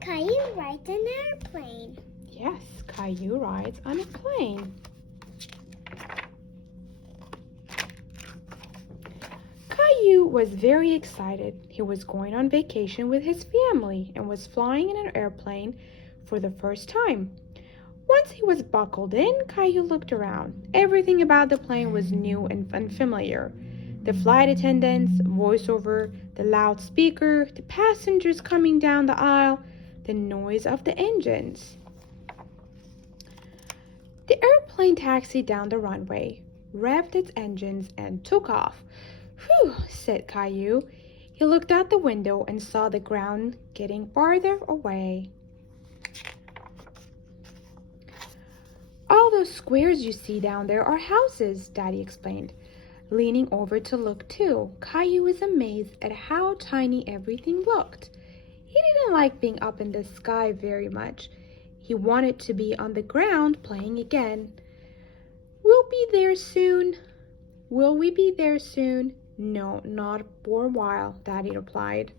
Caillou rides an airplane. Yes, Caillou rides on a plane. Caillou was very excited. He was going on vacation with his family and was flying in an airplane for the first time. Once he was buckled in, Caillou looked around. Everything about the plane was new and unfamiliar. The flight attendants, voiceover, the loudspeaker, the passengers coming down the aisle, the noise of the engines. The airplane taxied down the runway, revved its engines, and took off. "Whew," said Caillou. He looked out the window and saw the ground getting farther away. "All those squares you see down there are houses," Daddy explained. Leaning over to look too, Caillou was amazed at how tiny everything looked. He didn't like being up in the sky very much. He wanted to be on the ground playing again. "We'll be there soon." "Will we be there soon?" "No, not for a while," Daddy replied.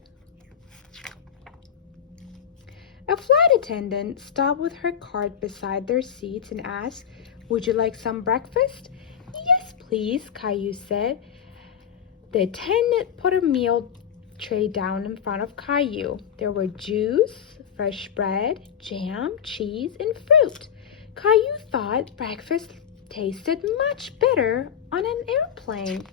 A flight attendant stopped with her cart beside their seats and asked, "Would you like some breakfast?" "Yes, please," Caillou said. The attendant put a meal tray down in front of Caillou. There were juice, fresh bread, jam, cheese, and fruit. Caillou thought breakfast tasted much better on an airplane.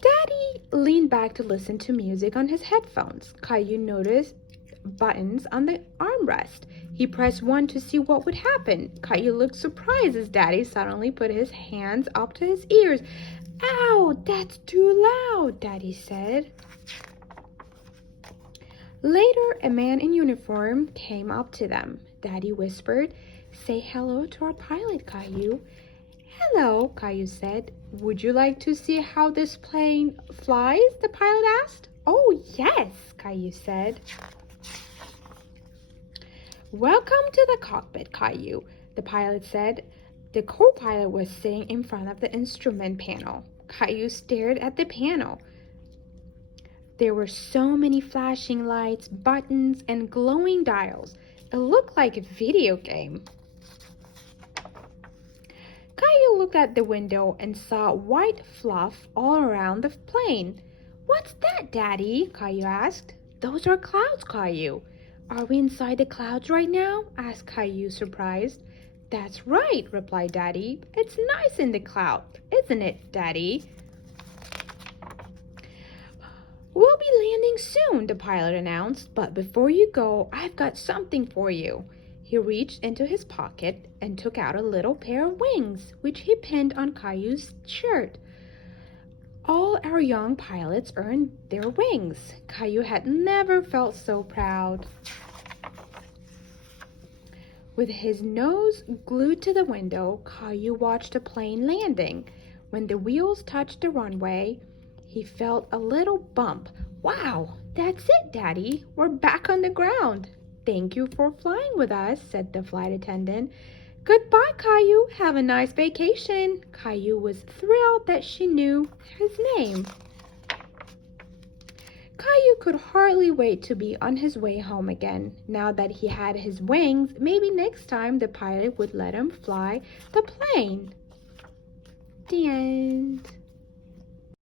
Daddy leaned back to listen to music on his headphones. Caillou noticed buttons on the armrest. He pressed one to see what would happen. Caillou looked surprised as Daddy suddenly put his hands up to his ears. "Ow, that's too loud," Daddy said. Later, a man in uniform came up to them. Daddy whispered, "Say hello to our pilot, Caillou." "Hello," Caillou said. "Would you like to see how this plane flies?" the pilot asked. "Oh, yes," Caillou said. "Welcome to the cockpit, Caillou," the pilot said. The co-pilot was sitting in front of the instrument panel. Caillou stared at the panel. There were so many flashing lights, buttons, and glowing dials. It looked like a video game. Caillou looked at the window and saw white fluff all around the plane. "What's that, Daddy?" Caillou asked. "Those are clouds, Caillou." "Are we inside the clouds right now?" asked Caillou, surprised. "That's right," replied Daddy. "It's nice in the cloud, isn't it, Daddy?" "We'll be landing soon," the pilot announced. "But before you go, I've got something for you." He reached into his pocket and took out a little pair of wings, which he pinned on Caillou's shirt. All our young pilots earned their wings. Caillou had never felt so proud. With his nose glued to the window, Caillou watched the plane landing. When the wheels touched the runway, he felt a little bump. "Wow, that's it, Daddy. We're back on the ground." "Thank you for flying with us," said the flight attendant. "Goodbye, Caillou. Have a nice vacation." Caillou was thrilled that she knew his name. Caillou could hardly wait to be on his way home again. Now that he had his wings, maybe next time the pilot would let him fly the plane. The end.